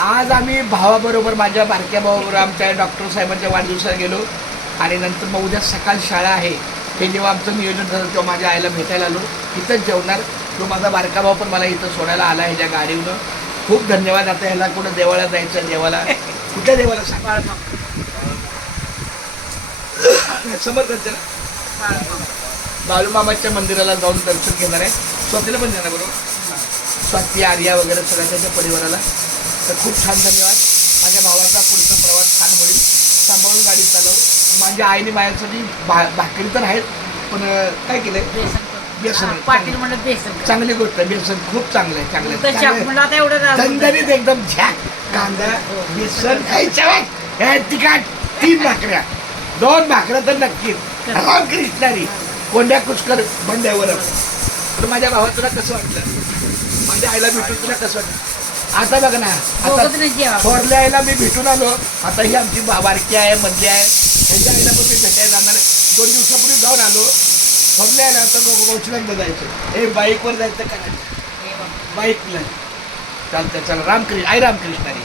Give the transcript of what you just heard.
आज आम्ही भावाबरोबर माझ्या बारक्या भावाबरोबर आमच्या डॉक्टर साहेबांच्या वाढदिवसाला गेलो आणि नंतर मग उद्या सकाळ शाळा आहे. हे जेव्हा आमचं नियोजन झालं तेव्हा माझ्या आईला भेटायला आलो. इथंच जेवणार. तो माझा बारका भाऊ पण मला इथं सोडायला आला ह्याच्या गाडीवरून. खूप धन्यवाद. आता ह्याला कुठं देवाला जायचं देवाला? कुठल्या देवाला सांग? समर्थांच्या ना बाळूमामाच्या मंदिराला जाऊन दर्शन घेणार आहे. स्वतःला पण जाणार बरोबर? स्वाती आर्या वगैरे सगळ्या त्याच्या परिवाराला. तर खूप छान धन्यवाद. माझ्या भावाचा पुढचा प्रवास छान होईल. सांभाळून गाडी चालव. माझ्या आईने माझ्यासाठी भा भाकरी तर आहेत पण काय केलंय? बेसन. पाटील म्हणत बेसन चांगली गोष्ट आहे. बेसन खूप चांगलं आहे चांगलं आहे. दणदणीत एकदम झॅक. कांदा बेसन खायच्या हे तिखट. तीन भाकऱ्या. दोन भाकऱ्या तर नक्कीच. रामकृष्णारी कोंड्या कुचकर बंड्यावर. तर माझ्या भावा तुला कसं वाटलं? माझ्या आईला भेटून तुला कसं वाटलं? आता बघ ना आता. थोरल्या आईला मी भेटून आलो. आता ही आमची बारकी आहे मधली आहे. ह्याच्या आईला पण मी भेटायला जाणार. दोन दिवसापूर्वी जाऊन आलो. थोरल्या आईला आता गौचल्यांदा जायचं. हे बाईकवर जायचं का नाही? बाईकला. चालतं चला. रामकृष्ण आई रामकृष्णारी